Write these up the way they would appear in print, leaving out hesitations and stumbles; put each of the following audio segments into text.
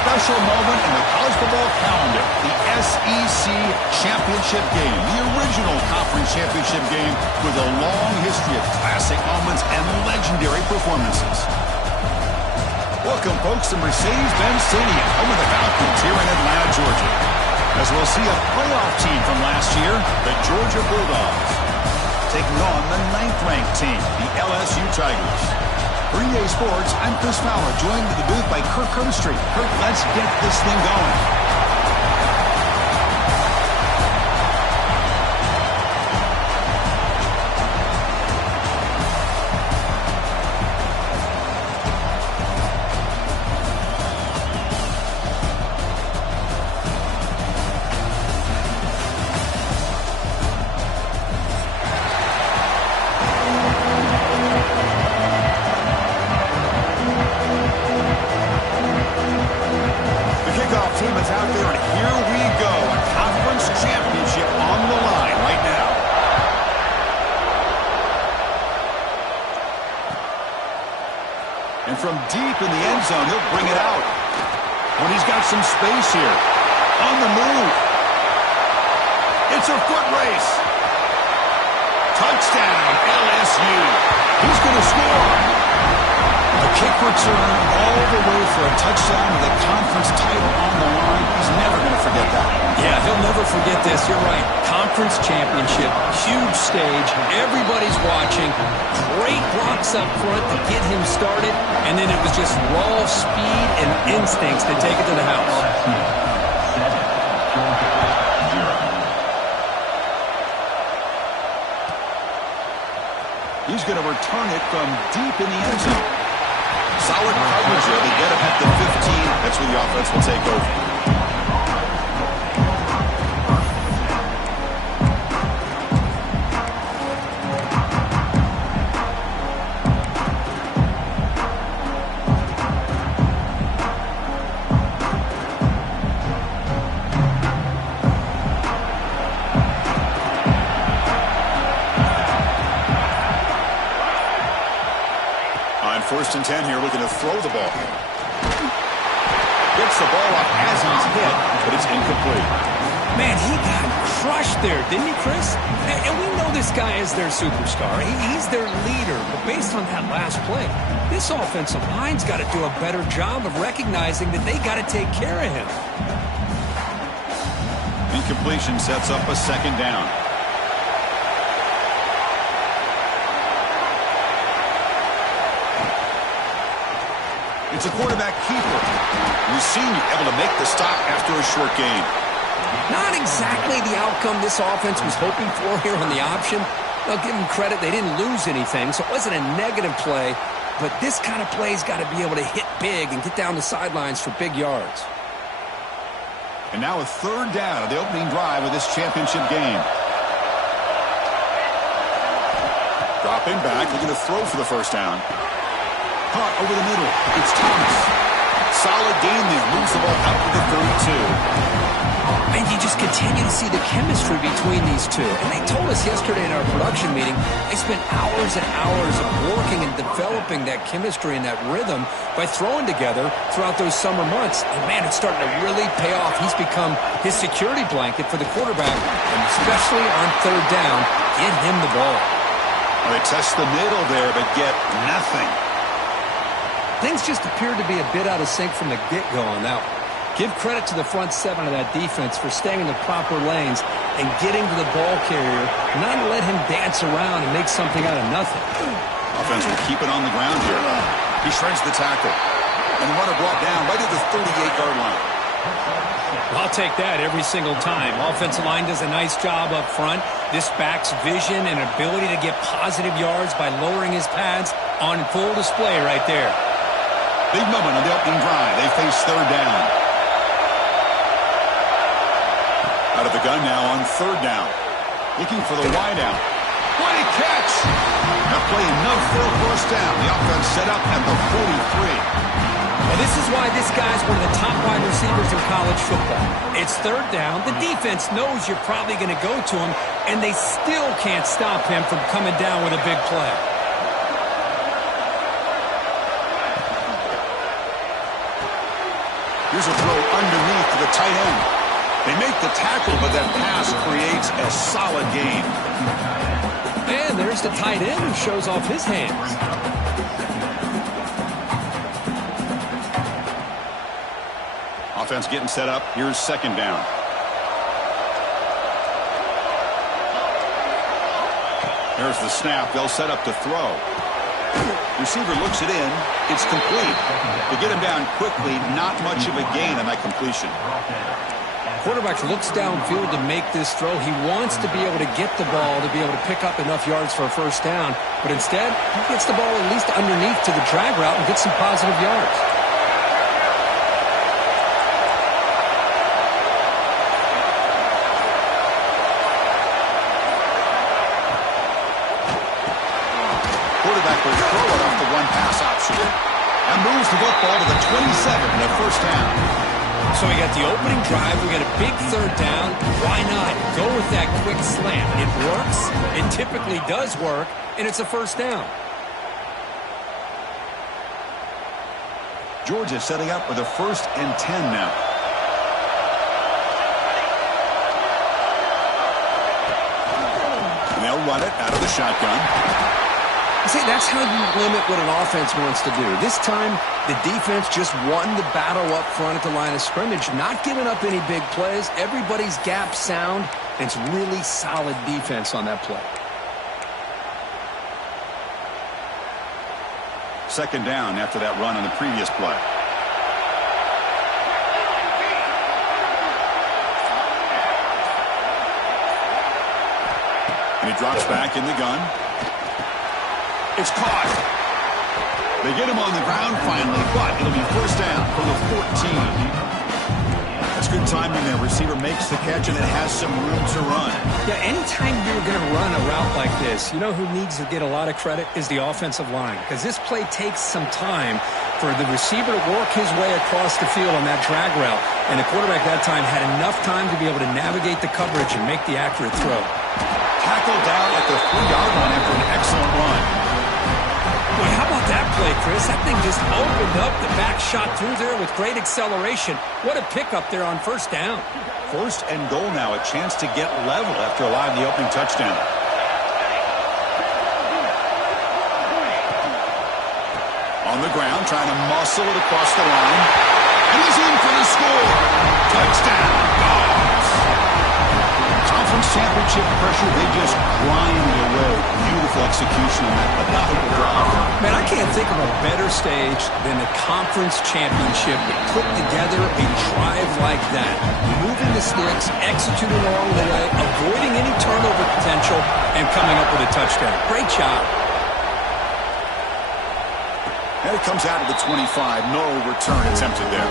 special moment in the college football calendar, the SEC Championship game, the original conference championship game with a long history of classic moments and legendary performances. Welcome, folks, to Mercedes-Benz Stadium, home of the Falcons here in Atlanta, Georgia. As we'll see a playoff team from last year, the Georgia Bulldogs, taking on the 9th-ranked team, the LSU Tigers. For EA Sports, I'm Chris Fowler, joined at the booth by Kirk Herbstreit. Kirk, let's get this thing going. From deep in the end zone, he'll bring it out. When he's got some space here. On the move. It's a foot race. Touchdown, LSU. He's going to score. A kick return all the way for a touchdown with a conference title on the line. He's never going to forget that. Yeah, he'll never forget this. You're right. Conference championship, huge stage. Everybody's watching. Great blocks up front to get him started. And then it was just raw speed and instincts to take it to the house. He's going to return it from deep in the end zone. Solid coverage there. They get him at the 15. That's where the offense will take over. First and 10 here, looking to throw the ball. Gets the ball up as he's hit, but it's incomplete. Man, he got crushed there, didn't he, Chris? And we know this guy is their superstar. He's their leader. But based on that last play, this offensive line's got to do a better job of recognizing that they got to take care of him. Incompletion sets up a second down. It's a quarterback keeper. The senior able to make the stop after a short gain. Not exactly the outcome this offense was hoping for here on the option. I'll give them credit. They didn't lose anything, so it wasn't a negative play. But this kind of play's got to be able to hit big and get down the sidelines for big yards. And now a third down of the opening drive of this championship game. Dropping back, looking to throw for the first down. Caught over the middle. It's Thomas. Solid gain there. Moves the ball out to the 32. And you just continue to see the chemistry between these two. And they told us yesterday in our production meeting, they spent hours and hours of working and developing that chemistry and that rhythm by throwing together throughout those summer months. And, man, it's starting to really pay off. He's become his security blanket for the quarterback, and especially on third down, get him the ball. Well, they test the middle there, but get nothing. Things just appeared to be a bit out of sync from the get-go on that one. Give credit to the front seven of that defense for staying in the proper lanes and getting to the ball carrier, not let him dance around and make something out of nothing. Offense will keep it on the ground here. He shreds the tackle. And the runner brought down right at the 38-yard line. I'll take that every single time. Offensive line does a nice job up front. This back's vision and ability to get positive yards by lowering his pads on full display right there. Big moment on the opening drive. They face third down. Out of the gun now on third down. Looking for the wideout. Great catch! That play enough for a first down. The offense set up at the 43. Well, this is why this guy's one of the top wide receivers in college football. It's third down. The defense knows you're probably going to go to him, and they still can't stop him from coming down with a big play. Here's a throw underneath to the tight end. They make the tackle, but that pass creates a solid gain. And there's the tight end who shows off his hands. Offense getting set up. Here's second down. There's the snap. They'll set up to throw. Receiver looks it in. It's complete. To get him down quickly, not much of a gain on that completion. Quarterback looks downfield to make this throw. He wants to be able to get the ball to be able to pick up enough yards for a first down. But instead, he gets the ball at least underneath to the drag route and gets some positive yards. Quarterback will throw it off the one-pass option. And moves the football to the 27 and a first down. So we got the opening drive. We got a big third down. Why not go with that quick slant? It works. It typically does work, and it's a first down. Georgia setting up with a 1st and 10 now. And they'll run it out of the shotgun. See, that's how you limit what an offense wants to do. This time, the defense just won the battle up front at the line of scrimmage, not giving up any big plays. Everybody's gap sound, and it's really solid defense on that play. Second down after that run on the previous play. And he drops back in the gun. It's caught. They get him on the ground finally, but it'll be first down for the 14. That's good timing there. Receiver makes the catch and it has some room to run. Yeah, anytime you're going to run a route like this, you know who needs to get a lot of credit is the offensive line. Because this play takes some time for the receiver to work his way across the field on that drag route. And the quarterback that time had enough time to be able to navigate the coverage and make the accurate throw. Tackled down at the 3-yard line after an excellent run. Boy, how about that play, Chris? That thing just opened up. The back shot through there with great acceleration. What a pickup there on first down. 1st and goal now. A chance to get level after allowing the opening touchdown. On the ground, trying to muscle it across the line. And he's in for the score. Touchdown, Dogs. Conference championship pressure, they just grind it away. Beautiful execution on that methodical drive. Man, I can't think of a better stage than the conference championship to put together a drive like that. Moving the sticks, executing along the way, avoiding any turnover potential, and coming up with a touchdown. Great job. And it comes out of the 25. No return attempted there.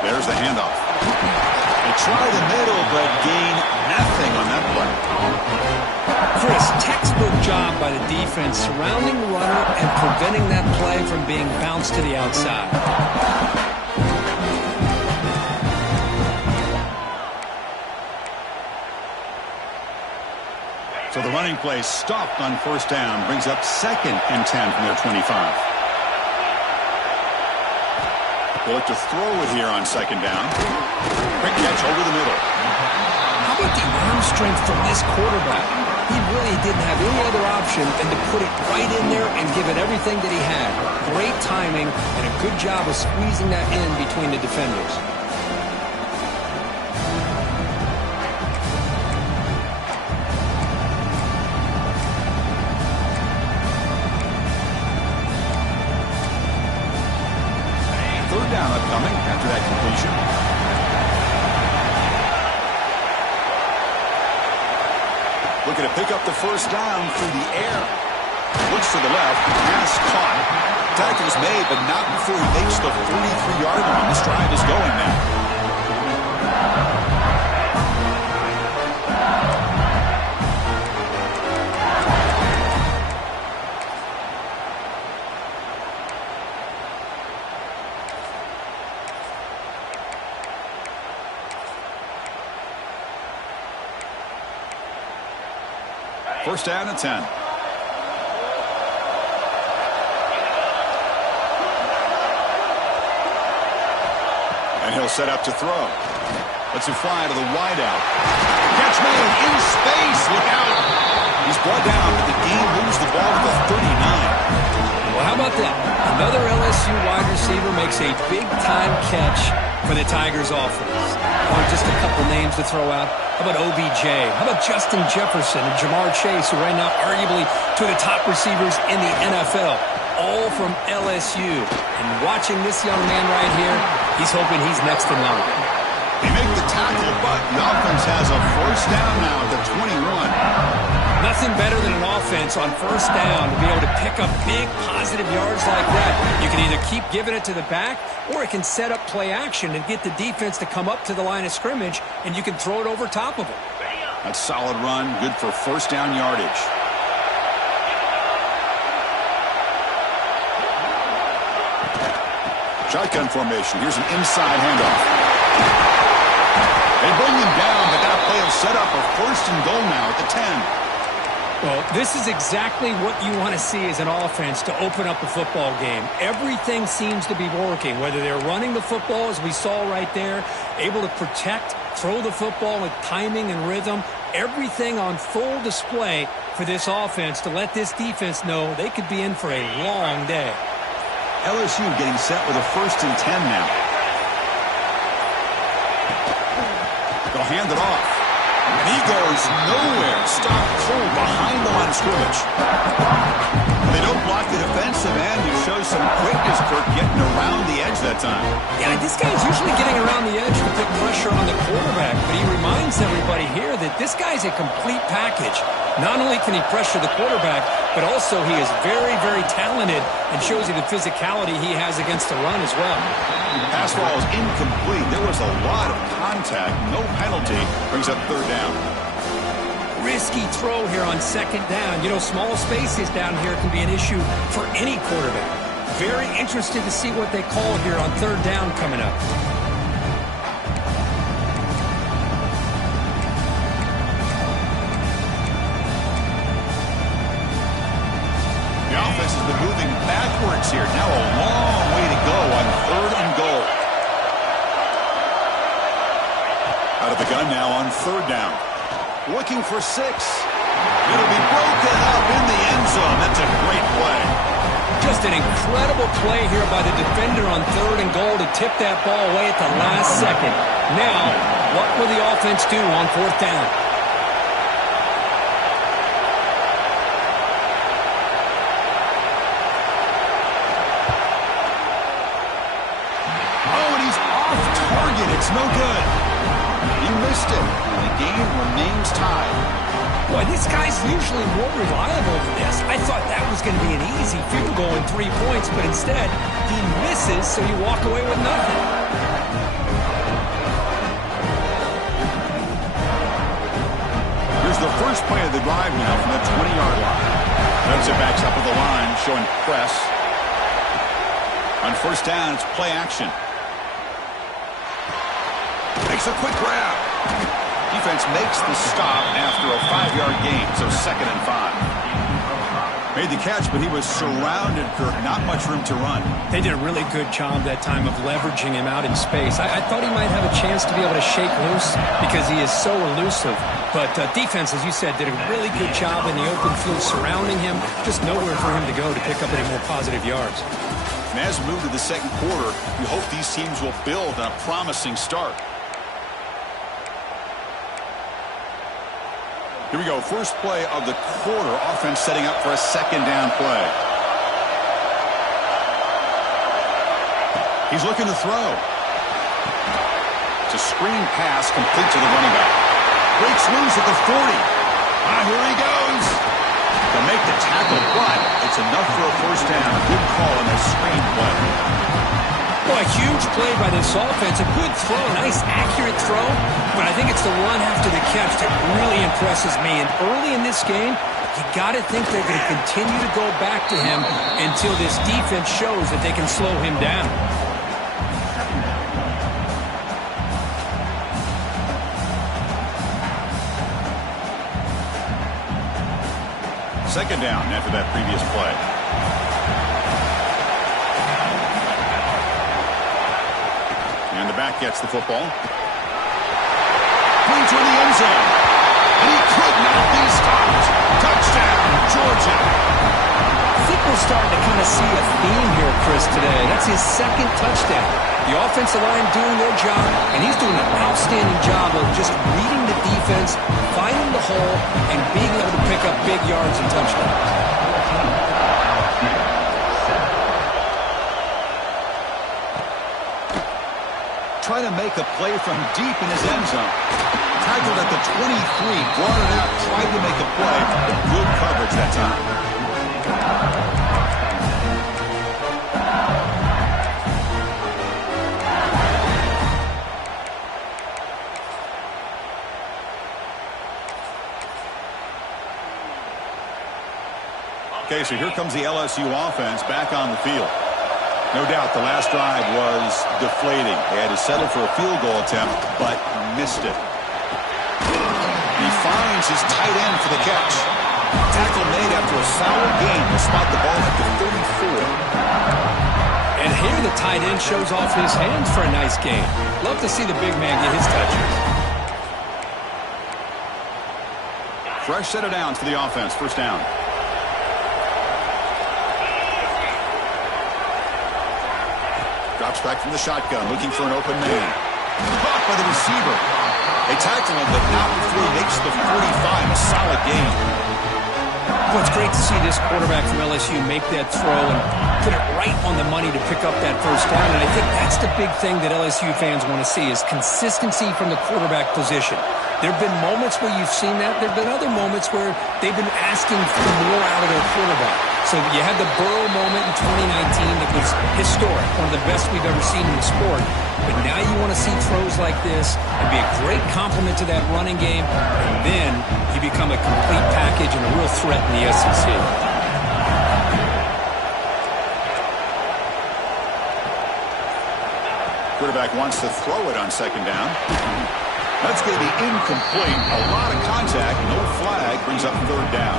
There's the handoff. They try the middle, but gain nothing on that play. Chris, textbook job by the defense surrounding the runner and preventing that play from being bounced to the outside. So the running play stopped on first down, brings up 2nd and 10 from their 25. They'll look to throw it here on second down. Quick catch over the middle. How about the arm strength from this quarterback? He really didn't have any other option than to put it right in there and give it everything that he had. Great timing and a good job of squeezing that in between the defenders. Third down upcoming after that completion. Looking to pick up the first down through the air. Looks to the left. Pass caught. Tackle's made, but not before he makes the 43-yard line. This drive is going now. First down and 10. And he'll set up to throw. Lets him fly to the wideout. Catch made in space. Look out. He's brought down, but the game moves the ball to the 39. Well, how about that? Another LSU wide receiver makes a big-time catch for the Tigers offense. Or just a couple names to throw out. How about OBJ? How about Justin Jefferson and Jamar Chase, who right now arguably two of the top receivers in the NFL, all from LSU. And watching this young man right here, he's hoping he's next in line. They make the tackle, but the offense has a first down now at the 21. Nothing better than an offense on first down to be able to pick up big positive yards like that. You can either keep giving it to the back, or it can set up play action and get the defense to come up to the line of scrimmage, and you can throw it over top of them. That's a solid run, good for first down yardage. Shotgun formation. Here's an inside handoff. They bring him down, but that play will set up a first and goal now at the 10. Well, this is exactly what you want to see as an offense to open up a football game. Everything seems to be working, whether they're running the football, as we saw right there, able to protect, throw the football with timing and rhythm, everything on full display for this offense to let this defense know they could be in for a long day. LSU getting set with a first and 10 now. They'll hand it off. And he goes nowhere. Stopped cold behind the line of scrimmage. They don't block the defensive end. He shows some quickness, Kirk, getting around the edge that time. Yeah, this guy's usually getting around the edge to put pressure on the quarterback, but he reminds everybody here that this guy's a complete package. Not only can he pressure the quarterback, but also he is very, very talented and shows you the physicality he has against the run as well. Pass ball is incomplete. There was a lot of contact. No penalty. Brings up third down. Risky throw here on second down. You know, small spaces down here can be an issue for any quarterback. Very interested to see what they call here on third down coming up. The offense has been moving backwards here. Now a long way to go on third and goal. Out of the gun now on third down. Looking for 6. It'll be broken up in the end zone. That's a great play. Just an incredible play here by the defender on third and goal to tip that ball away at the last second. Now, what will the offense do on fourth down? Oh, and he's off target. It's no good. He missed it. The game remains tied. Boy, this guy's usually more reliable than this. I thought that was going to be an easy field goal in 3 points, but instead, he misses, so you walk away with nothing. Here's the first play of the drive now from the 20-yard line. Defensive backs up at the line, showing press. On first down, it's play action. Makes a quick grab. Defense makes the stop after a 5-yard gain, so 2nd and 5. Made the catch, but he was surrounded, Kirk. Not much room to run. They did a really good job that time of leveraging him out in space. I thought he might have a chance to be able to shake loose because he is so elusive. But defense, as you said, did a really good job in the open field surrounding him. Just nowhere for him to go to pick up any more positive yards. And as we move to the second quarter, we hope these teams will build on a promising start. Here we go. First play of the quarter. Offense setting up for a second down play. He's looking to throw. It's a screen pass complete to the running back. Breaks loose at the 40. Here he goes. They'll make the tackle, but it's enough for a first down. Good call on that screen play. Well, a huge play by this offense. A good throw, nice accurate throw, but I think it's the run after the catch that really impresses me. And early in this game, you got to think they're going to continue to go back to him until this defense shows that they can slow him down. Second down after that previous play. And the back gets the football. Brings her in the end zone. And he could not be stopped. Touchdown, Georgia. I think we're starting to kind of see a theme here, Chris, today. That's his second touchdown. The offensive line doing their job, and he's doing an outstanding job of just reading the defense, finding the hole, and being able to pick up big yards and touchdowns. Trying to make a play from deep in his end zone. Tackled at the 23, brought it out, tried to make a play, but good coverage that time. Okay, so here comes the LSU offense back on the field. No doubt the last drive was deflating. They had to settle for a field goal attempt, but missed it. He finds his tight end for the catch. Tackle made after a foul gain to spot the ball at the 34. And here the tight end shows off his hands for a nice gain. Love to see the big man get his touches. Fresh set of downs for the offense. First down. Drops back from the shotgun, looking for an open man. Caught by the receiver. They tackle him, but not before he makes the 45. A solid gain. Well, it's great to see this quarterback from LSU make that throw and put it right on the money to pick up that first down. And I think that's the big thing that LSU fans want to see is consistency from the quarterback position. There have been moments where you've seen that. There have been other moments where they've been asking for more out of their quarterback. So you had the Burrow moment in 2019 that was historic, one of the best we've ever seen in the sport. But now you want to see throws like this and be a great complement to that running game, and then you become a complete package and a real threat in the SEC. Quarterback wants to throw it on second down. That's going to be incomplete. A lot of contact, no flag, brings up third down.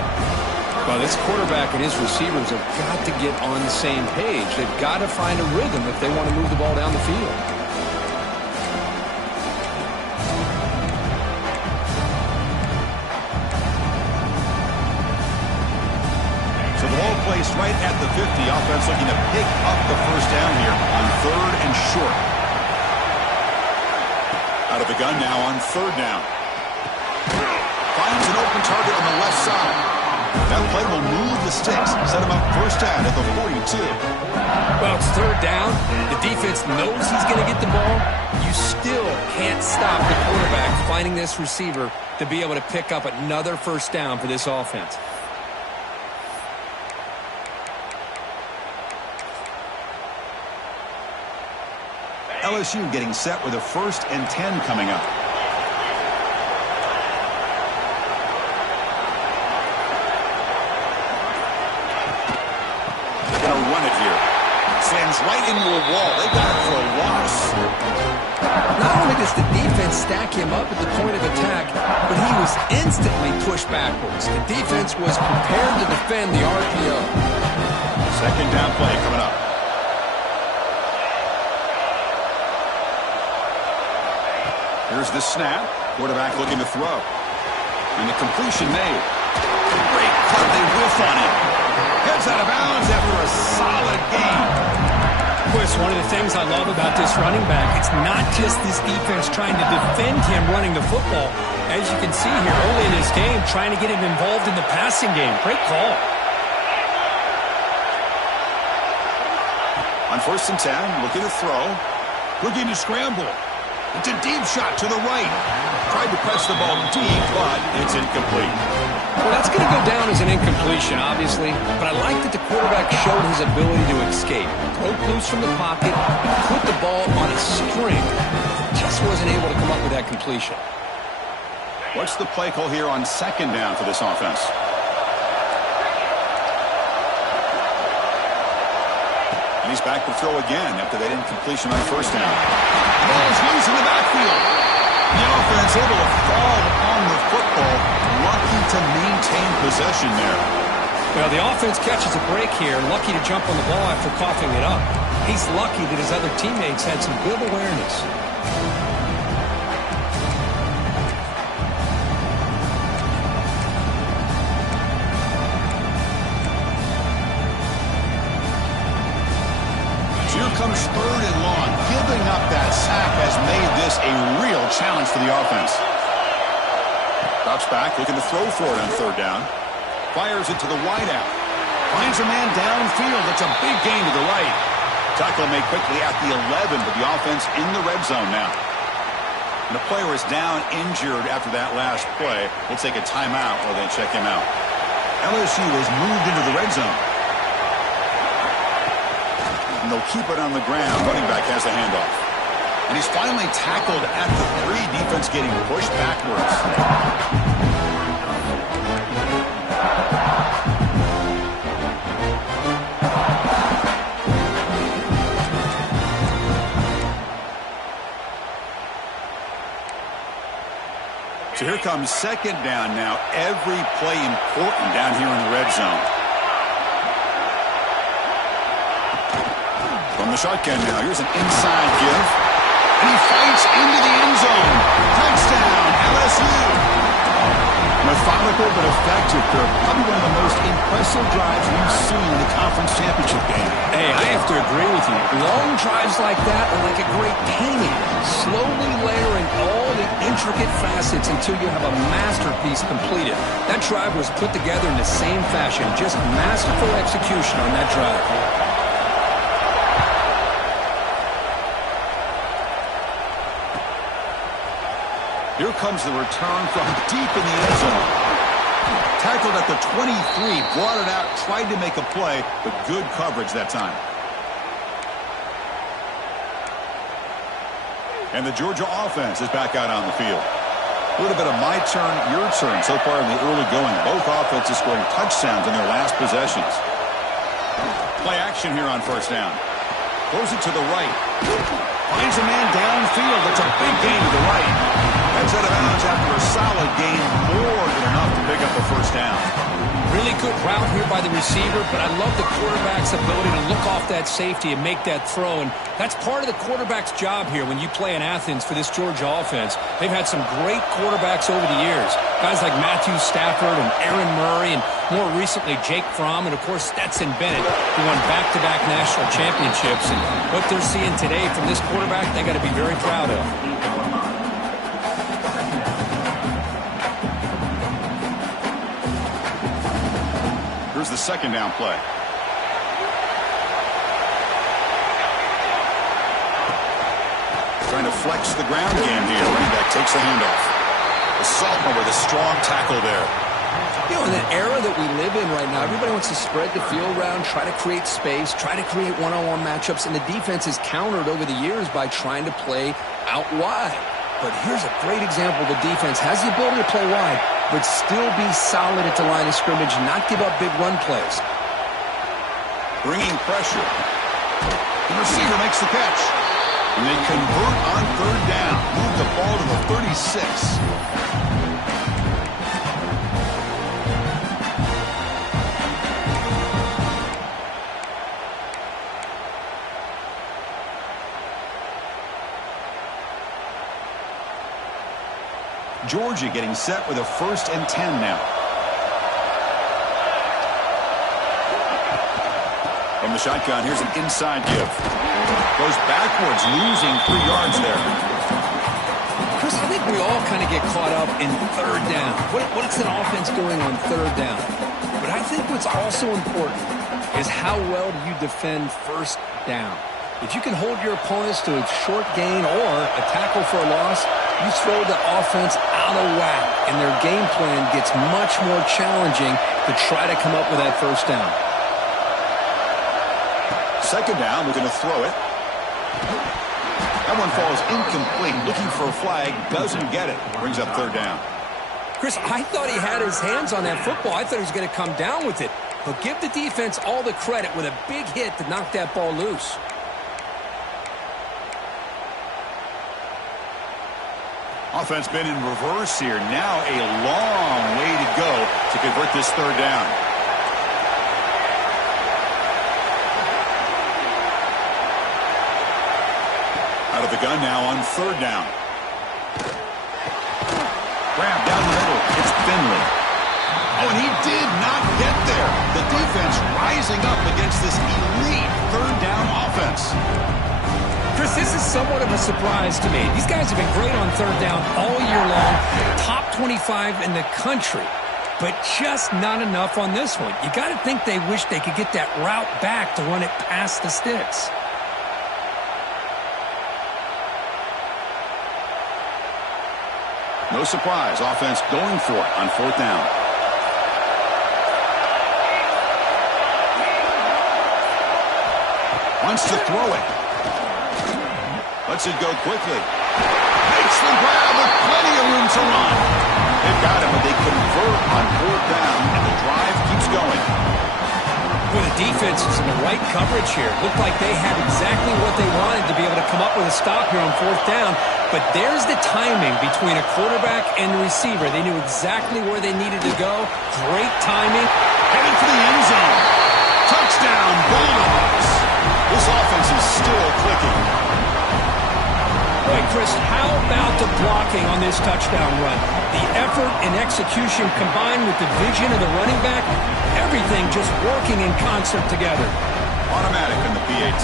Well, this quarterback and his receivers have got to get on the same page. They've got to find a rhythm if they want to move the ball down the field. So the ball placed right at the 50. Offense looking to pick up the first down here on third and short. Out of the gun now on third down. Finds an open target on the left side. That play will move the sticks, set him up first down at the 42. Well, it's third down. The defense knows he's going to get the ball. You still can't stop the quarterback finding this receiver to be able to pick up another first down for this offense. LSU getting set with a 1st and 10 coming up. Right into a wall. They got it for a loss. Not only does the defense stack him up at the point of attack, but he was instantly pushed backwards. The defense was prepared to defend the RPO. Second down play coming up. Here's the snap. Quarterback looking to throw. And the completion made. Great cut. They whiff on him. Heads out of bounds after a solid game. Chris, one of the things I love about this running back, it's not just this defense trying to defend him running the football. As you can see here early in this game, trying to get him involved in the passing game. Great call. On 1st and 10, looking to throw. Looking to scramble. It's a deep shot to the right. Tried to press the ball deep, but it's incomplete. Well, that's going to go down as an incompletion, obviously, but I like that the quarterback showed his ability to escape. Broke loose from the pocket, put the ball on a string, just wasn't able to come up with that completion. What's the play call here on second down for this offense? And he's back to throw again after that incompletion on first down. The ball is loose in the backfield. The offense able to fall on the football. Lucky to maintain possession there. Well, the offense catches a break here, lucky to jump on the ball after coughing it up. He's lucky that his other teammates had some good awareness. Here comes 3rd and long. Giving up that sack has made this a real challenge for the offense. Drops back, looking to throw for it on 3rd down. Fires it to the wideout. Finds a man downfield. That's a big gain to the right. Tackle made quickly at the 11, but the offense in the red zone now. And the player is down injured after that last play. We'll take a timeout while they check him out. LSU has moved into the red zone. And they'll keep it on the ground. Running back has the handoff. And he's finally tackled at the 3. Defense getting pushed backwards. So here comes 2nd down now. Every play important down here in the red zone. From the shotgun now, here's an inside give. And he fights into the end zone. Touchdown, LSU. Methodical but effective. They're probably one of the most impressive drives we've seen in the conference championship game. Hey, I have to agree with you. Long drives like that are like a great painting. Slowly layering all the intricate facets until you have a masterpiece completed. That drive was put together in the same fashion. Just masterful execution on that drive. Here comes the return from deep in the end zone. Tackled at the 23, brought it out, tried to make a play, but good coverage that time. And the Georgia offense is back out on the field. A little bit of my turn, your turn so far in the early going. Both offenses scoring touchdowns in their last possessions. Play action here on 1st down. Throws it to the right. Finds a man downfield. That's a big gain to the right. Heads out of bounds after a solid gain, more than enough to pick up a 1st down. Really good route here by the receiver, but I love the quarterback's ability to look off that safety and make that throw. And that's part of the quarterback's job here when you play in Athens for this Georgia offense. They've had some great quarterbacks over the years. Guys like Matthew Stafford and Aaron Murray, and more recently Jake Fromm, and of course Stetson Bennett, who won back-to-back national championships. And what they're seeing today from this quarterback, they got to be very proud of. Here's the 2nd down play. Trying to flex the ground game here. Running back takes the handoff. The sophomore with a strong tackle there. You know, in the era that we live in right now, everybody wants to spread the field around, try to create space, try to create one-on-one matchups, and the defense is countered over the years by trying to play out wide. But here's a great example. The defense has the ability to play wide, but still be solid at the line of scrimmage, not give up big run plays. Bringing pressure. The receiver makes the catch. And they convert on 3rd down. Move the ball to the 36. Georgia getting set with a 1st and 10 now. From the shotgun, here's an inside give. Goes backwards, losing 3 yards there. Chris, I think we all kind of get caught up in 3rd down. What's an offense doing on 3rd down? But I think what's also important is how well do you defend 1st down. If you can hold your opponents to a short gain or a tackle for a loss, you throw the offense out of whack, and their game plan gets much more challenging to try to come up with that 1st down. 2nd down, we're going to throw it. That one falls incomplete. Looking for a flag, doesn't get it. Brings up 3rd down. Chris, I thought he had his hands on that football. I thought he was going to come down with it. But give the defense all the credit with a big hit to knock that ball loose. Offense been in reverse here. Now a long way to go to convert this 3rd down. Out of the gun now on third down. Grab down the middle. It's Finley. Oh, and he did not get there. The defense rising up against this elite third down offense. Chris, this is somewhat of a surprise to me. These guys have been great on third down all year long. Top 25 in the country. But just not enough on this one. You got to think they wish they could get that route back to run it past the sticks. No surprise, offense going for it on fourth down. Wants to throw it. Lets it go quickly. Makes the grab with plenty of room to run. They've got him, but they convert on fourth down, and the drive keeps going. Well, the defense is in the right coverage here. Looked like they had exactly what they wanted to be able to come up with a stop here on fourth down. But there's the timing between a quarterback and the receiver. They knew exactly where they needed to go. Great timing. Headed for the end zone. Touchdown, Bulldogs. This offense is still clicking. Boy, Chris, how about the blocking on this touchdown run? The effort and execution combined with the vision of the running back, everything just working in concert together. Automatic in the PAT.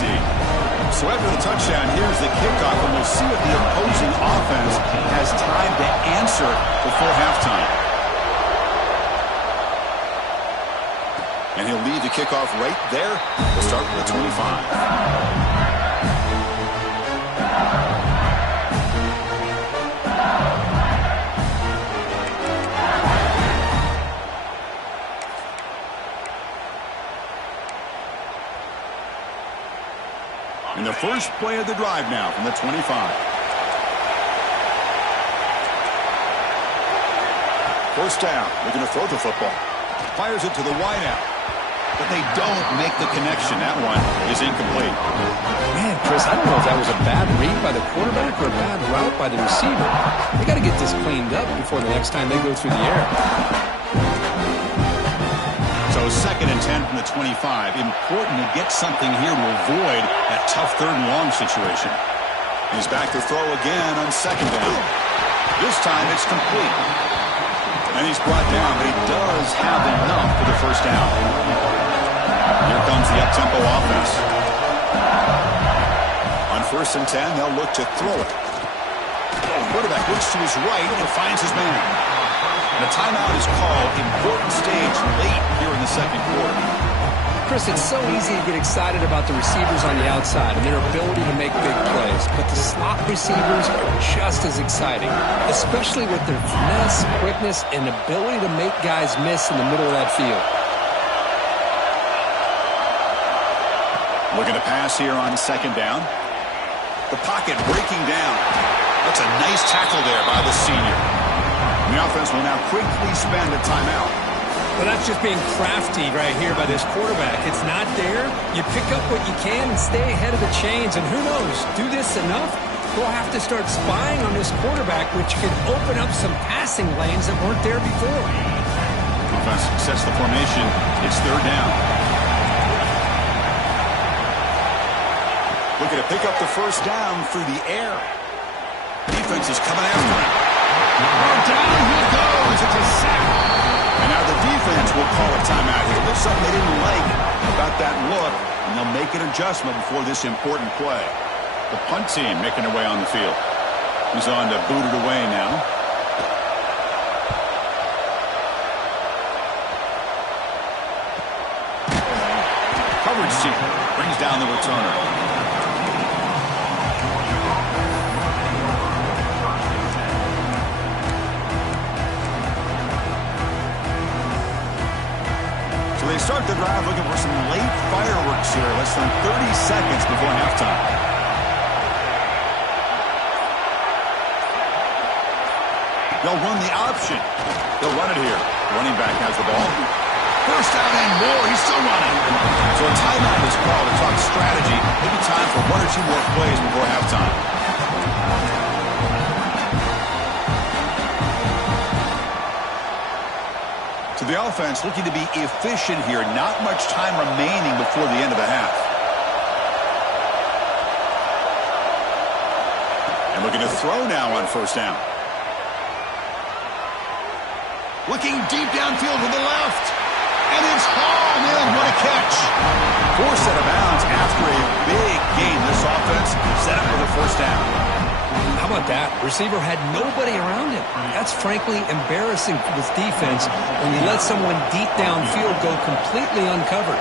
So after the touchdown, here's the kickoff, and we'll see if the opposing offense has time to answer before halftime. And he'll lead the kickoff right there. We'll start with the 25. And the first play of the drive now from the 25. First down. They're going to throw the football. Fires it to the wideout. But they don't make the connection. That one is incomplete. Man, Chris, I don't know if that was a bad read by the quarterback or a bad route by the receiver. They got to get this cleaned up before the next time they go through the air. So second and 10 from the 25. Important to get something here to avoid that tough third and long situation. He's back to throw again on second down. This time it's complete. And he's brought down, but he does have enough for the first down. Here comes the up-tempo offense. On first and 10, they'll look to throw it. Quarterback looks to his right and finds his man. And a timeout is called. Important stage late here in the second quarter. Chris, it's so easy to get excited about the receivers on the outside and their ability to make big plays. But the slot receivers are just as exciting, especially with their finesse, quickness, and ability to make guys miss in the middle of that field. Looking to pass here on second down. The pocket breaking down. That's a nice tackle there by the senior. And the offense will now quickly spend a timeout. Well, that's just being crafty right here by this quarterback. It's not there. You pick up what you can and stay ahead of the chains. And who knows, do this enough, we'll have to start spying on this quarterback, which could open up some passing lanes that weren't there before. Offense sets the formation. It's third down. Looking to pick up the first down through the air. Defense is coming after him. And down he goes. It's a sack. And now the defense will call a timeout here. There's something they didn't like about that look, and they'll make an adjustment before this important play. The punt team making their way on the field. He's on to boot it away now. Coverage team brings down the returner. They start the drive looking for some late fireworks here, less than 30 seconds before halftime. They'll run the option. They'll run it here. Running back has the ball. First down and more. He's still running. So a timeout is called to talk strategy. Maybe time for one or two more plays before halftime. So the offense looking to be efficient here. Not much time remaining before the end of the half. And looking to throw now on first down. Looking deep downfield to the left. And it's hauled in. What a catch. Forced out of bounds after a big gain. This offense set up for the first down. How about that? Receiver had nobody around him. That's frankly embarrassing with defense when you let someone deep downfield go completely uncovered.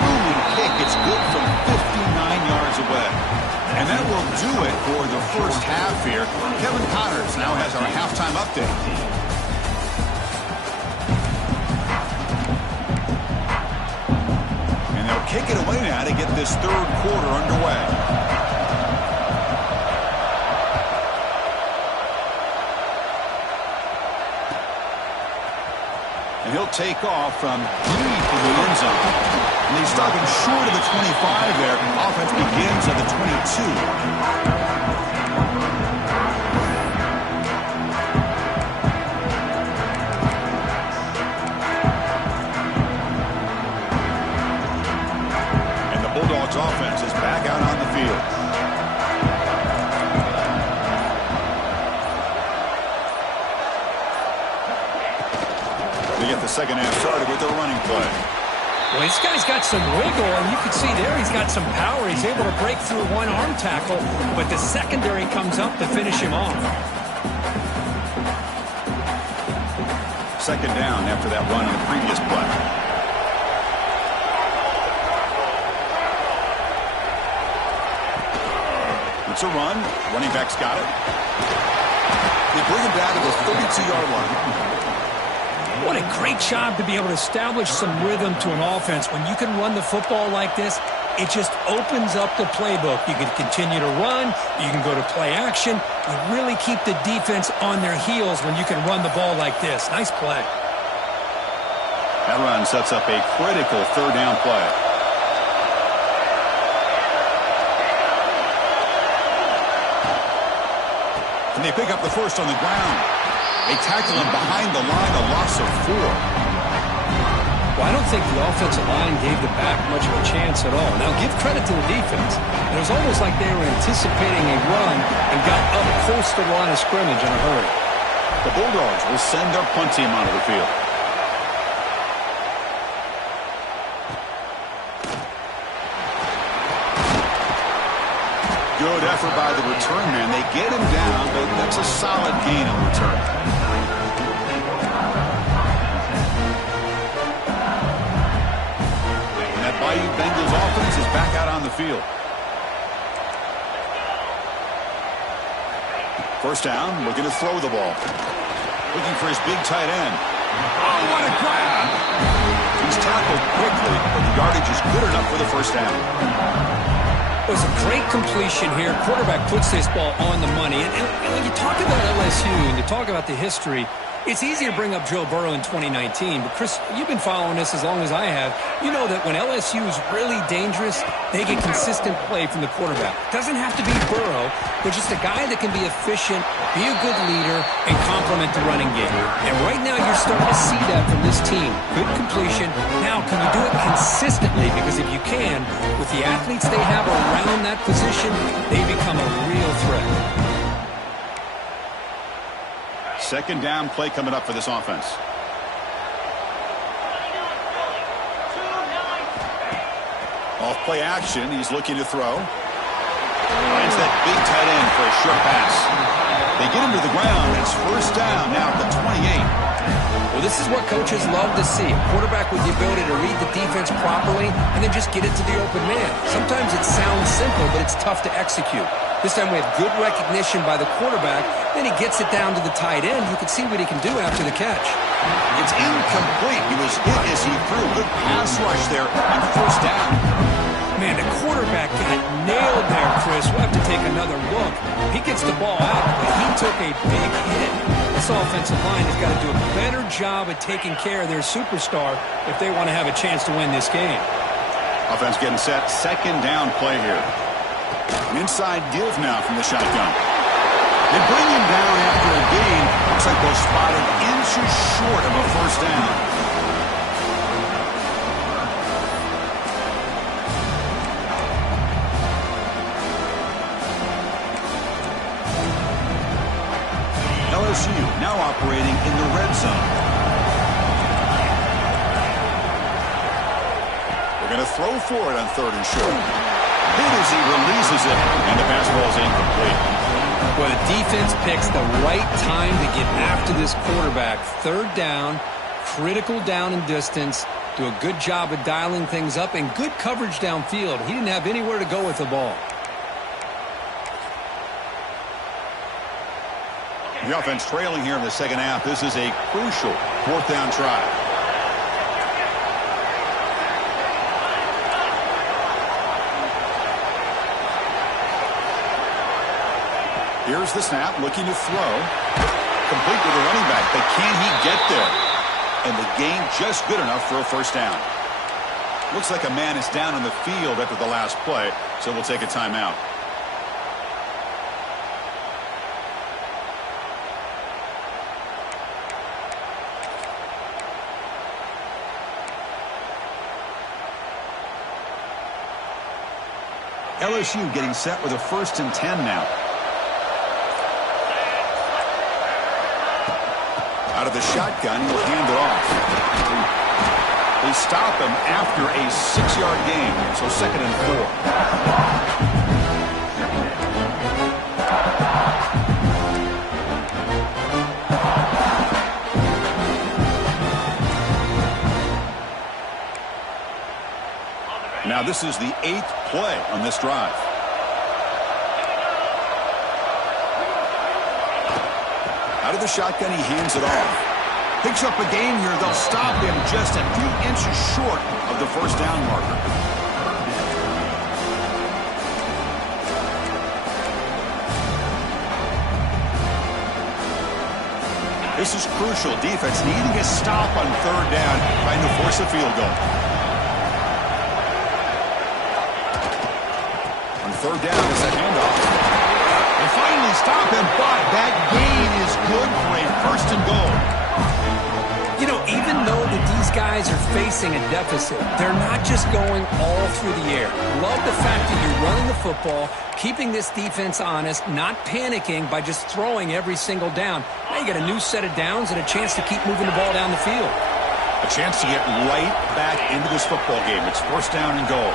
Booming kick. It's good from 59 yards away. And that will do it for the first half here. Kevin Connors now has our halftime update. And they'll kick it away now to get this third quarter underway. And he'll take off from deep in the end zone. And he's stopping short of the 25 there. Offense begins at the 22. And the Bulldogs offense is back out on the field. They get the second half started with their running play. Well, this guy's got some wiggle, and you can see there he's got some power. He's able to break through one arm tackle, but the secondary comes up to finish him off. Second down after that run on the previous play. It's a run. Running back's got it. They bring him down to the 32-yard line. What a great job to be able to establish some rhythm to an offense. When you can run the football like this, it just opens up the playbook. You can continue to run. You can go to play action. You really keep the defense on their heels when you can run the ball like this. Nice play. That run sets up a critical third down play. And they pick up the first on the ground. They tackle him behind the line, a loss of 4. Well, I don't think the offensive line gave the back much of a chance at all. Now, give credit to the defense. It was almost like they were anticipating a run and got up close to the line of scrimmage in a hurry. The Bulldogs will send their punt team onto the field. Good effort by the return man. They get him down, but that's a solid gain on return. And that Bayou Bengals offense is back out on the field. First down, looking to throw the ball. Looking for his big tight end. Oh, what a grab! He's tackled quickly, but the yardage is good enough for the first down. It was a great completion here. Quarterback puts this ball on the money. And when you talk about LSU and you talk about the history, it's easy to bring up Joe Burrow in 2019. But, Chris, you've been following this as long as I have. You know that when LSU is really dangerous, they get consistent play from the quarterback. Doesn't have to be Burrow, but just a guy that can be efficient, be a good leader, and complement the running game. And right now you're starting to see that from this team. Good completion. Now, can you do it consistently? Because if you can, with the athletes they have around that position, they become a real threat. Second down play coming up for this offense. Off play action, he's looking to throw. Finds that big tight end for a short pass. They get him to the ground. It's first down now at the 28. Well, this is what coaches love to see. A quarterback with the ability to read the defense properly and then just get it to the open man. Sometimes it sounds simple, but it's tough to execute. This time we have good recognition by the quarterback. Then he gets it down to the tight end. You can see what he can do after the catch. It's incomplete. He was hit as he threw. Good pass rush there on first down. Man, the quarterback got nailed there, Chris. We'll have to take another look. He gets the ball out, but he took a big hit. This offensive line has got to do a better job at taking care of their superstar if they want to have a chance to win this game. Offense getting set. Second down play here. An inside give now from the shotgun. They bring him down after a gain. Looks like they'll spot it inches short of a first down. They're going to throw for it on 3rd and short. Hit as he releases it, and the pass ball is incomplete. Well, the defense picks the right time to get after this quarterback. 3rd down, critical down and distance. Do a good job of dialing things up and good coverage downfield. He didn't have anywhere to go with the ball. The offense trailing here in the second half. This is a crucial 4th down try. Here's the snap, looking to throw. Complete with the running back, but can he get there? And the gain just good enough for a 1st down. Looks like a man is down on the field after the last play, so we'll take a timeout. LSU getting set with a 1st and 10 now. Out of the shotgun, he'll hand it off. They stop him after a 6-yard gain, so 2nd and 4. Now this is the 8th play on this drive. Out of the shotgun, he hands it off. Picks up a gain here. They'll stop him just a few inches short of the 1st down marker. This is crucial. Defense needing a stop on 3rd down, trying to force a field goal. On 3rd down, it's a handoff. They finally stop him, but that gain is good for a 1st and goal. You know, even though that these guys are facing a deficit, they're not just going all through the air. Love the fact that you're running the football, keeping this defense honest, not panicking by just throwing every single down. Now you got a new set of downs and a chance to keep moving the ball down the field. A chance to get right back into this football game. It's 1st down and goal.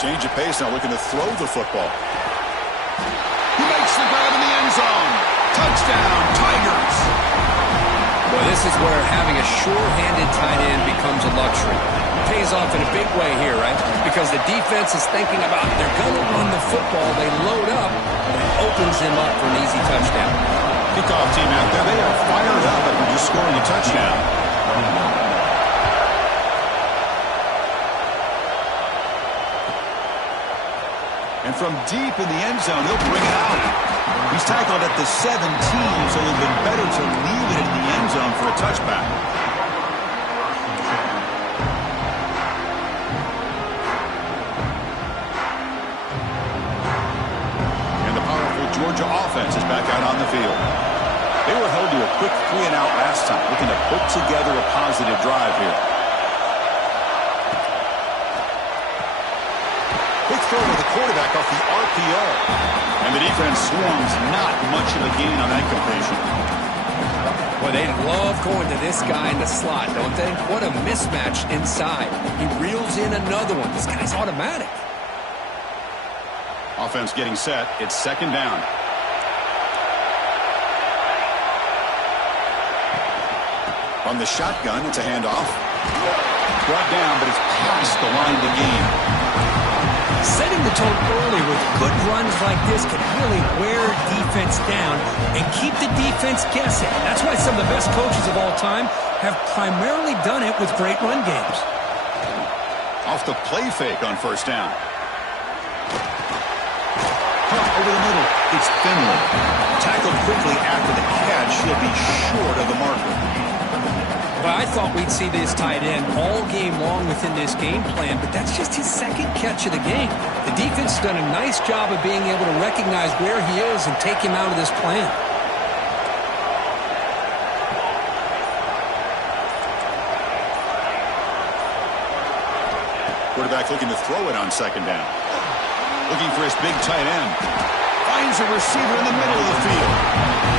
Change of pace now, looking to throw the football. He makes the grab in the end zone. Touchdown, Tigers. Well, this is where having a sure-handed tight end becomes a luxury. Pays off in a big way here, right? Because the defense is thinking about they're going to run the football. They load up, and it opens them up for an easy touchdown. Kickoff team out there. They are fired up after just scoring a touchdown. And from deep in the end zone, he'll bring it out. He's tackled at the 17, so it would have been better to leave it in the end zone for a touchback. And the powerful Georgia offense is back out on the field. They were held to a quick 3-and-out last time, looking to put together a positive drive here. Quick throw to the quarterback off the RPO. And the defense swarms not much of a gain on that completion. Well, they love going to this guy in the slot, don't they? What a mismatch inside. He reels in another one. This guy's automatic. Offense getting set. It's 2nd down. From the shotgun, it's a handoff. Brought down, but it's past the line to gain. Setting the tone early with good runs like this can really wear defense down and keep the defense guessing. That's why some of the best coaches of all time have primarily done it with great run games. Off the play fake on 1st down. Over the middle, it's Finley. Tackled quickly after the catch. He'll be short of the marker. Well, I thought we'd see this tight end all game long within this game plan, but that's just his 2nd catch of the game. The defense has done a nice job of being able to recognize where he is and take him out of this plan. Quarterback looking to throw it on 2nd down. Looking for his big tight end. Finds a receiver in the middle of the field.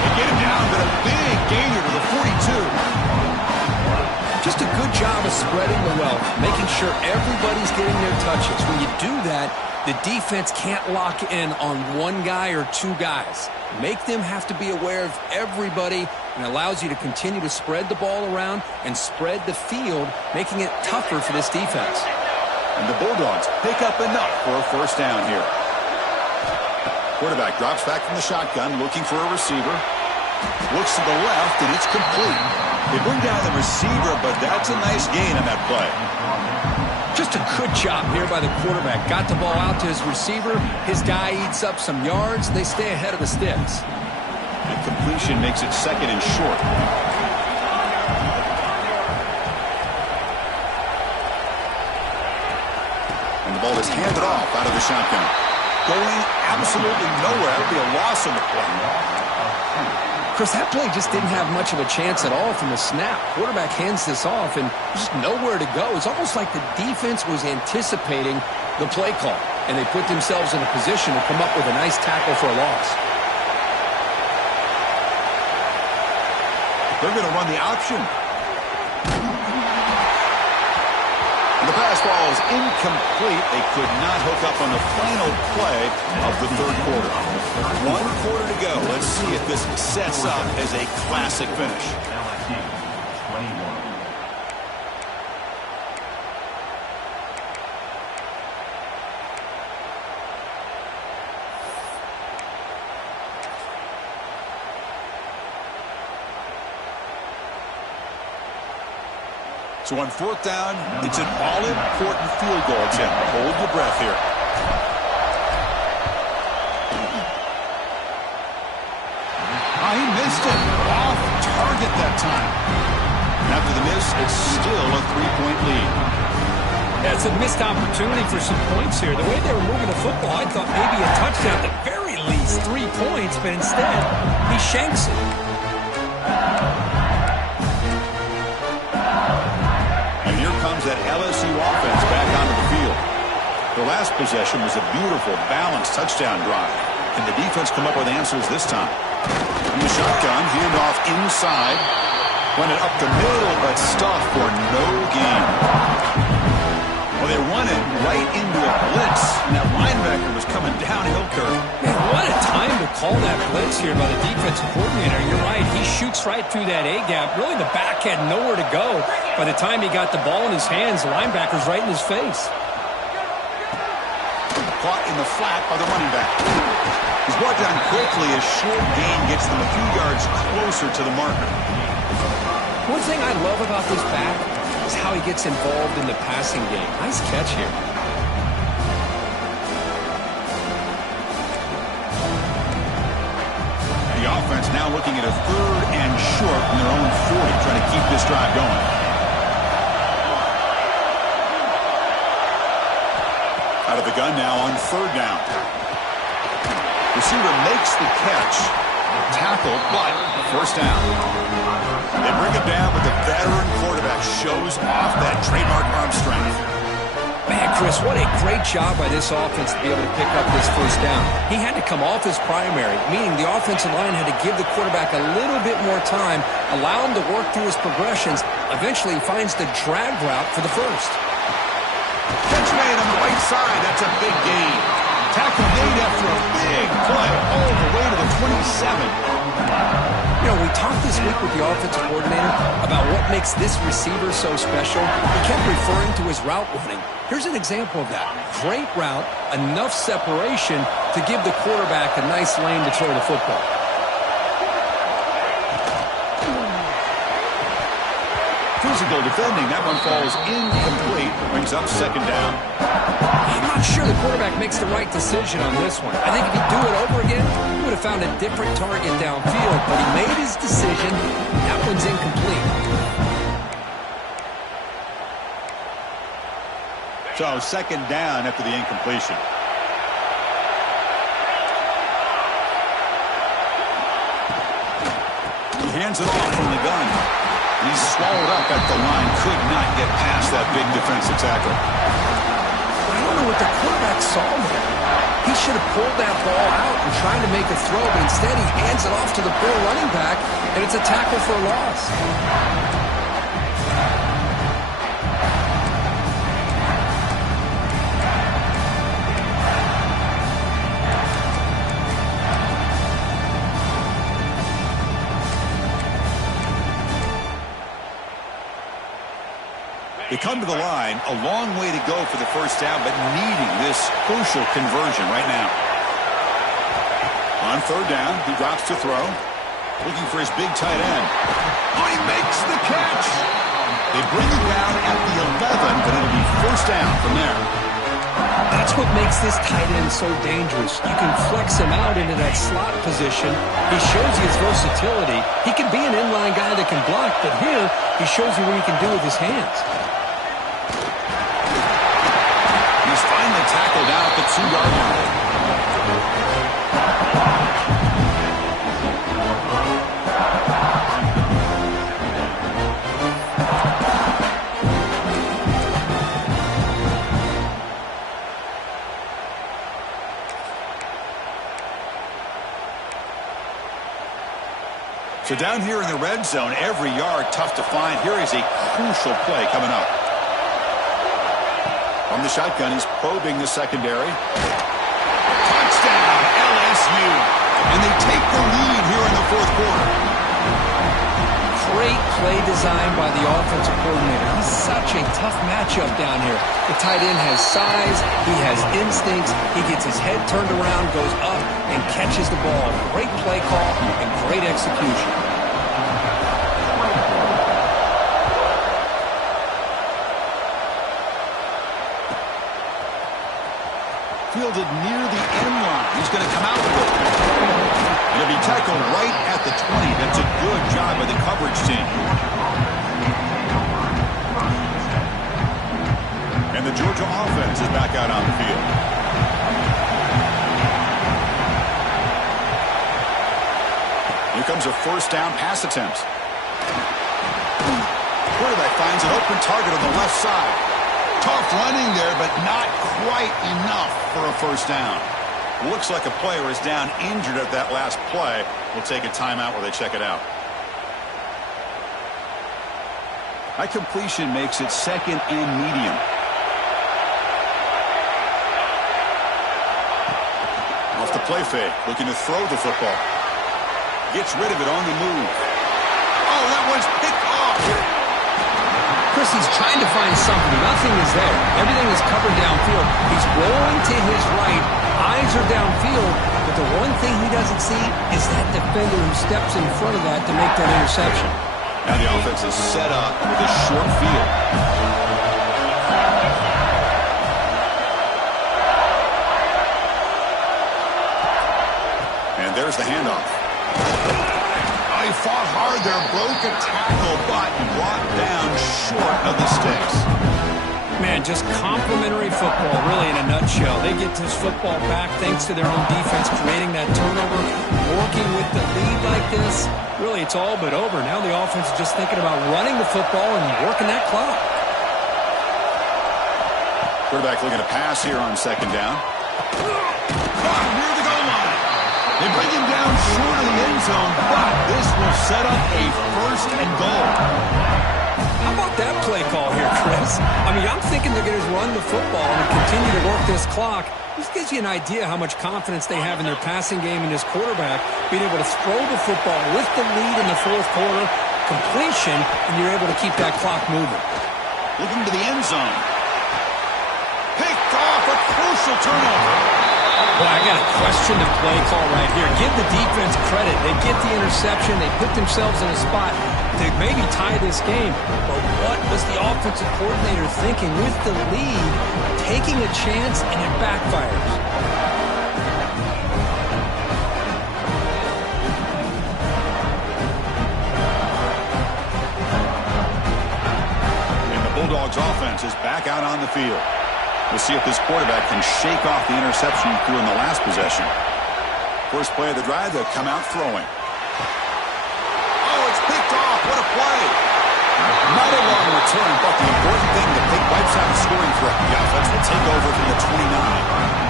They get him down, but a big gainer to the 42. Just a good job of spreading the wealth, making sure everybody's getting their touches. When you do that, the defense can't lock in on one guy or two guys. Make them have to be aware of everybody, and allows you to continue to spread the ball around and spread the field, making it tougher for this defense. And the Bulldogs pick up enough for a first down here. Quarterback drops back from the shotgun, looking for a receiver. Looks to the left, and it's complete. They bring down the receiver, but that's a nice gain on that play. Just a good job here by the quarterback. Got the ball out to his receiver. His guy eats up some yards. They stay ahead of the sticks. And completion makes it second and short. And the ball is handed off out of the shotgun. Going absolutely nowhere. That would be a loss on the play. Chris, that play just didn't have much of a chance at all from the snap. Quarterback hands this off and just nowhere to go. It's almost like the defense was anticipating the play call, and they put themselves in a position to come up with a nice tackle for a loss. They're going to run the option. The pass ball is incomplete. They could not hook up on the final play of the third quarter. 1 quarter to go. Let's see if this sets up as a classic finish. LSU, 21. So on fourth down, it's an all-important field goal attempt. Hold your breath here. He missed it. Off target that time. After the miss, it's still a 3-point lead. Yeah, it's a missed opportunity for some points here. The way they were moving the football, I thought maybe a touchdown, at the very least 3 points, but instead, he shanks it. Comes that LSU offense back onto the field. The last possession was a beautiful, balanced touchdown drive. Can the defense come up with answers this time? From the shotgun, handoff inside. Run it up the middle, but stuffed for no gain. Well, they run it right into a blitz, and that linebacker was coming downhill curve. Man, what a time to call that blitz here by the defensive coordinator. You're right. He shoots right through that A-gap. Really, the back had nowhere to go. By the time he got the ball in his hands, the linebacker's right in his face. Caught in the flat by the running back. He's brought down quickly. A short gain gets them a few yards closer to the marker. One thing I love about this back is how he gets involved in the passing game. Nice catch here. The offense now looking at a 3rd and short in their own 40, trying to keep this drive going. Out of the gun now on 3rd down. Receiver makes the catch. Tackle, but first down. They bring it down, but the veteran quarterback shows off that trademark arm strength. Man, Chris, what a great job by this offense to be able to pick up this first down. He had to come off his primary, meaning the offensive line had to give the quarterback a little bit more time, allow him to work through his progressions. Eventually, he finds the drag route for the first. Catch made on the right side. That's a big gain. Tackle made after a big play all the way to the 27. You know, we talked this week with the offensive coordinator about what makes this receiver so special. He kept referring to his route running. Here's an example of that. Great route, enough separation to give the quarterback a nice lane to throw the football. Physical defending. That one falls incomplete. Brings up 2nd down. I'm not sure the quarterback makes the right decision on this one. I think if he'd do it over again, he would have found a different target downfield, but he made his decision. That one's incomplete. So 2nd down after the incompletion. He hands it off from the gun. He's swallowed up at the line. Could not get past that big defensive tackle. I don't know what the quarterback saw there. He should have pulled that ball out and tried to make a throw, but instead he hands it off to the poor running back, and it's a tackle for a loss. They come to the line, a long way to go for the first down, but needing this crucial conversion right now. On third down, he drops to throw. Looking for his big tight end. Oh, he makes the catch! They bring it down at the 11, but it'll be first down from there. That's what makes this tight end so dangerous. You can flex him out into that slot position. He shows you his versatility. He can be an inline guy that can block, but here he shows you what he can do with his hands. He's finally tackled out at the 2-yard line. So down here in the red zone, every yard tough to find. Here is a crucial play coming up. From the shotgun, he's probing the secondary. Touchdown, LSU. And they take the lead here in the fourth quarter. Great play design by the offensive coordinator. He's such a tough matchup down here. The tight end has size, he has instincts, he gets his head turned around, goes up, and catches the ball. Great play call and great execution. Fielded near the end line. He's going to come out with it. He'll be tackled right at the 20. That's a good job by the coverage team. And the Georgia offense is back out on the field. Here comes a first down pass attempt. Quarterback finds an open target on the left side. Tough running there, but not quite enough for a first down. Looks like a player is down injured at that last play. We'll take a timeout while they check it out. That completion makes it second and medium. Off the play fake, looking to throw the football. Gets rid of it on the move. Oh, that one's picked off. Chris, he's trying to find something. Nothing is there. Everything is covered downfield. He's rolling to his right. Eyes are downfield. But the one thing he doesn't see is that defender who steps in front of that to make that interception. Now the offense is set up with a short field. And there's the handoff. He fought hard there, broke a tackle, but brought down short of the sticks. Man, just complimentary football, really, in a nutshell. They get this football back thanks to their own defense, creating that turnover, working with the lead like this. Really, it's all but over. Now the offense is just thinking about running the football and working that clock. Quarterback looking to pass here on second down. Near the goal line. They bring him down short of the end zone, but this will set up a first and goal. How about that play call here, Chris? I mean, I'm thinking they're going to run the football and continue to work this clock. This gives you an idea how much confidence they have in their passing game and this quarterback being able to throw the football with the lead in the fourth quarter, completion, and you're able to keep that clock moving. Looking to the end zone. Picked off, a crucial turnover. Boy, I got to question the play call right here. Give the defense credit. They get the interception. They put themselves in a spot to maybe tie this game. But what was the offensive coordinator thinking with the lead, taking a chance, and it backfires? And the Bulldogs offense is back out on the field. We'll see if this quarterback can shake off the interception he threw in the last possession. First play of the drive, they'll come out throwing. Oh, it's picked off. What a play. Not a long return, but the important thing, the pick wipes out the scoring threat. The offense will take over from the 29.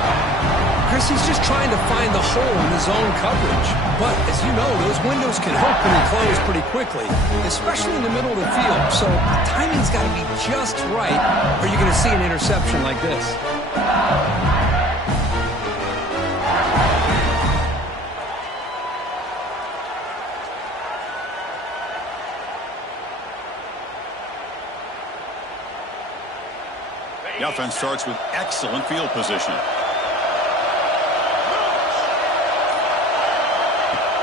Chris, he's just trying to find the hole in his own coverage. But, as you know, those windows can open and close pretty quickly, especially in the middle of the field. So the timing's got to be just right, or you're going to see an interception like this. The offense starts with excellent field position.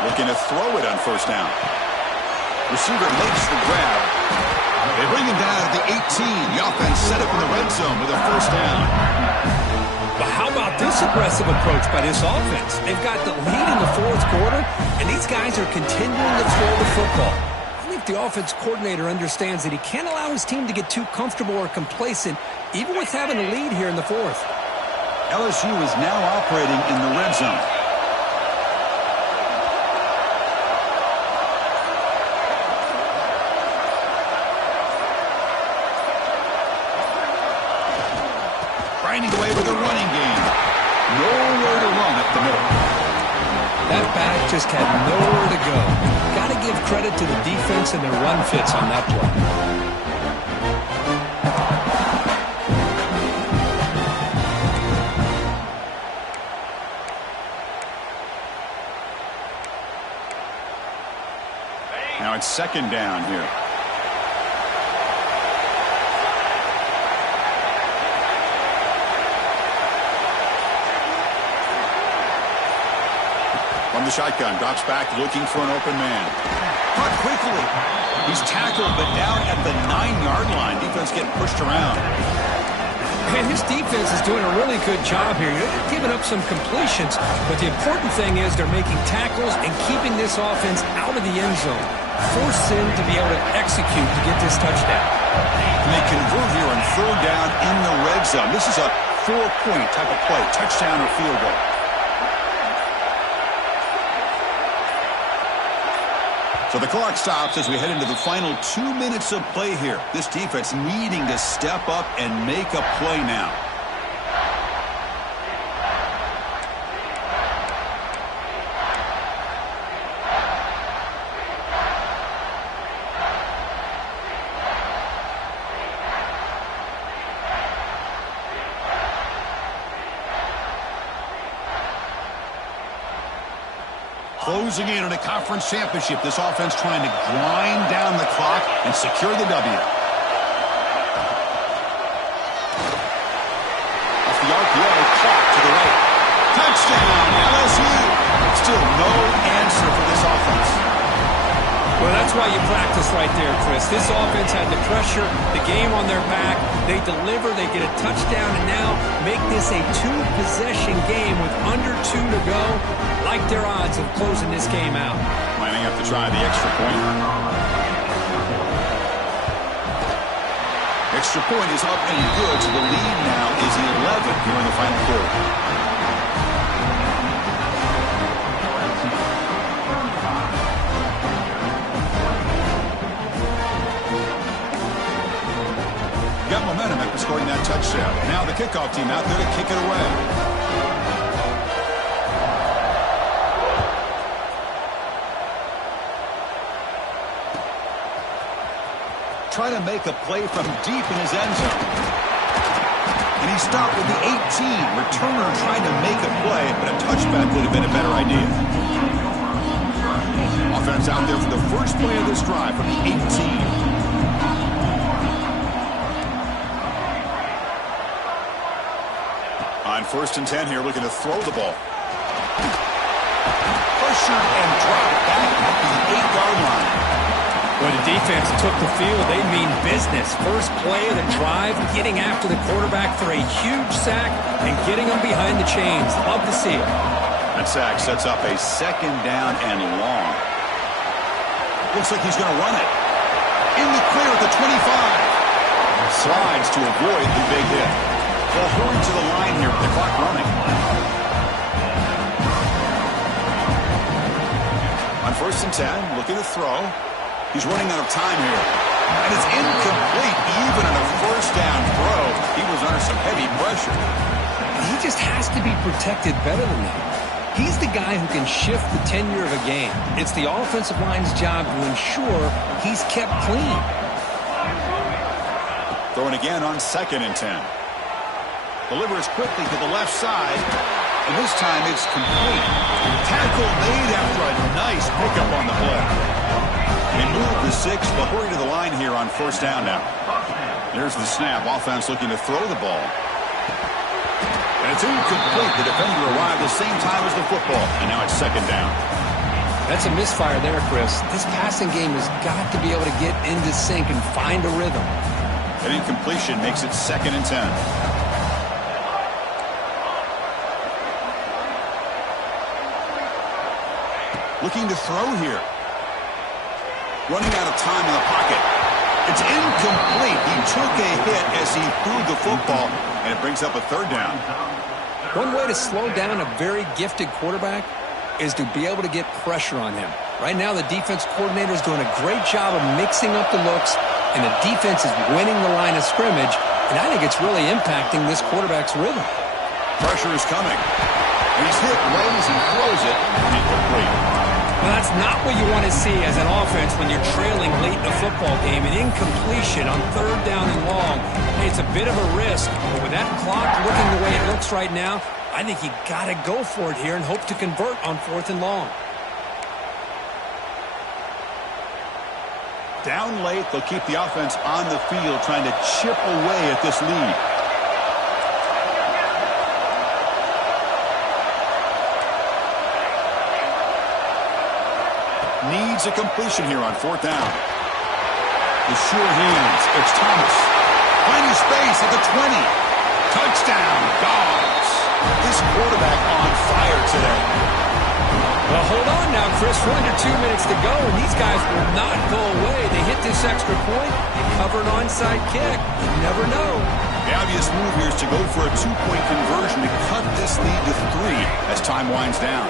Looking to throw it on first down. Receiver makes the grab. They bring him down at the 18. The offense set up in the red zone with a first down. But how about this aggressive approach by this offense? They've got the lead in the fourth quarter, and these guys are continuing to throw the football. I think the offense coordinator understands that he can't allow his team to get too comfortable or complacent, even with having a lead here in the fourth. LSU is now operating in the red zone. Grinding away with a running game. Nowhere to run up the middle. That back just had nowhere to go. Got to give credit to the defense and their run fits on that play. Now it's second down here. From the shotgun, drops back, looking for an open man. Caught quickly. He's tackled, but down at the 9-yard line. Defense getting pushed around. And this defense is doing a really good job here. They're giving up some completions, but the important thing is they're making tackles and keeping this offense out of the end zone. Force them to be able to execute to get this touchdown. And they convert here on third down in the red zone. This is a 4-point type of play, touchdown or field goal. So the clock stops as we head into the final 2 minutes of play here. This defense needing to step up and make a play now. Closing in on a conference championship, this offense trying to grind down the clock and secure the W. Off the RPO, clock to the right. Touchdown, LSU. Still no answer for this offense. Well, that's why you practice right there, Chris. This offense had the pressure, the game on their back. They deliver, they get a touchdown, and now make this a 2-possession game with under 2 to go. Like their odds of closing this game out. Might have to try the extra point. Extra point is up and good, so the lead now is 11 here in the final quarter. Got momentum after scoring that touchdown. Now the kickoff team out there to kick it away. Trying to make a play from deep in his end zone. And he stopped with the 18. Returner trying to make a play, but a touchback would have been a better idea. Offense out there for the first play of this drive from the 18. On 1st and 10 here, looking to throw the ball. Pressure and drop back at the 8-yard line. When the defense took the field, they mean business. First play of the drive, getting after the quarterback for a huge sack and getting him behind the chains. Love to see it. That sack sets up a second down and long. Looks like he's going to run it. In the clear at the 25. Slides to avoid the big hit. They'll hurry to the line here with the clock running. On 1st and 10, looking to throw. He's running out of time here. And it's incomplete even on a first down throw. He was under some heavy pressure. He just has to be protected better than that. He's the guy who can shift the tenure of a game. It's the offensive line's job to ensure he's kept clean. Throwing again on 2nd and 10. Delivers quickly to the left side. And this time it's complete. Tackle made after a nice pickup on the play. They move the 6, but hurry to the line here on 1st down now. Here's the snap. Offense looking to throw the ball. And it's incomplete. The defender arrived the same time as the football. And now it's second down. That's a misfire there, Chris. This passing game has got to be able to get into sync and find a rhythm. An incompletion makes it 2nd and 10. Looking to throw here. Running out of time in the pocket. It's incomplete. He took a hit as he threw the football, and it brings up a 3rd down. One way to slow down a very gifted quarterback is to be able to get pressure on him. Right now, the defense coordinator is doing a great job of mixing up the looks, and the defense is winning the line of scrimmage, and I think it's really impacting this quarterback's rhythm. Pressure is coming. He's hit right as he throws it, and incomplete. Well, that's not what you want to see as an offense when you're trailing late in a football game. An incompletion on 3rd down and long. Hey, it's a bit of a risk, but with that clock looking the way it looks right now, I think you got to go for it here and hope to convert on 4th and long. Down late, they'll keep the offense on the field trying to chip away at this lead. Needs a completion here on 4th down. The sure hands. It's Thomas. Finding space at the 20. Touchdown, Dogs. This quarterback on fire today. Well, hold on now, Chris. We're under 2 minutes to go, and these guys will not go away. They hit this extra point. You cover an onside kick. You never know. The obvious move here is to go for a 2-point conversion to cut this lead to 3 as time winds down.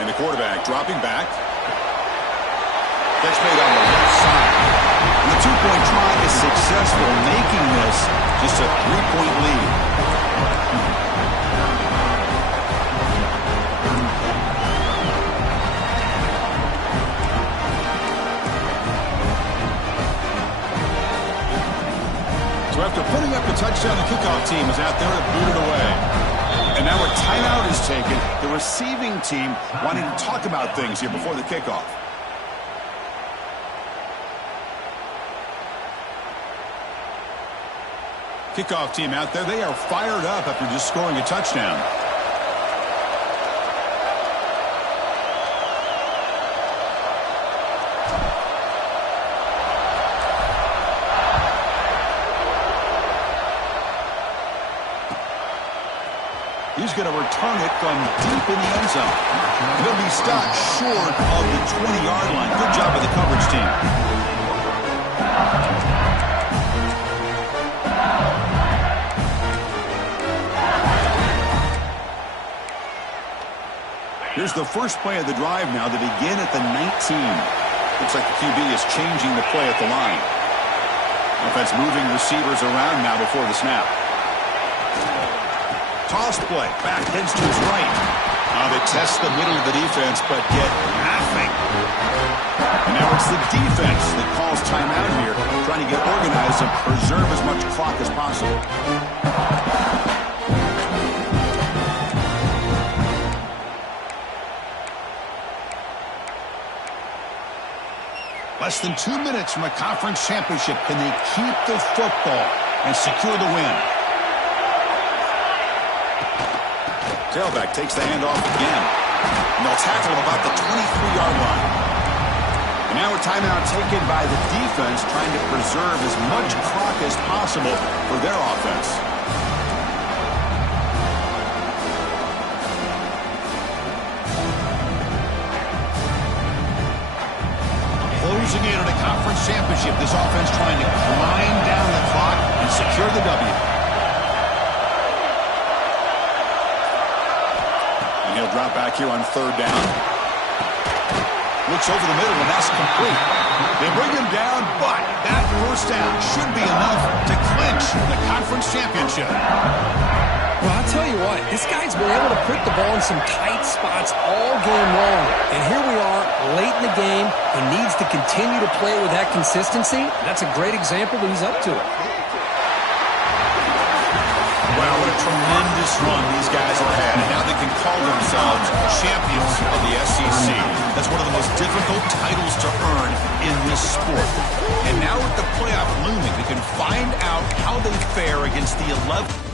And the quarterback dropping back. Catch made on the left side. And the 2-point try is successful, making this just a 3-point lead. So after putting up the touchdown, the kickoff team is out there to boot it away. And now a timeout is taken. The receiving team wanting to talk about things here before the kickoff. Kickoff team out there. They are fired up after just scoring a touchdown. He's going to return it from deep in the end zone. He'll be stopped short of the 20-yard line. Good job by the coverage team. Here's the first play of the drive now. They begin at the 19. Looks like the QB is changing the play at the line. Offense moving receivers around now before the snap. Toss play. Back heads to his right. Now they test the middle of the defense, but get nothing. And now it's the defense that calls timeout here, trying to get organized and preserve as much clock as possible. Less than 2 minutes from a conference championship. Can they keep the football and secure the win? Tailback takes the handoff again. And they'll tackle him about the 23-yard line. And now a timeout taken by the defense, trying to preserve as much clock as possible for their offense. Closing in on a conference championship, this offense trying to grind down the clock and secure the W. And he'll drop back here on 3rd down. Looks over the middle, and that's complete. They bring him down, but that first down should be enough to clinch the conference championship. Well, I'll tell you what, this guy's been able to put the ball in some tight spots all game long. And here we are, late in the game. He needs to continue to play with that consistency. That's a great example that he's up to it. Wow, what a tremendous run these guys have had. And now they can call themselves champions of the SEC. That's one of the most difficult titles to earn in this sport. And now with the playoff looming, they can the 11th.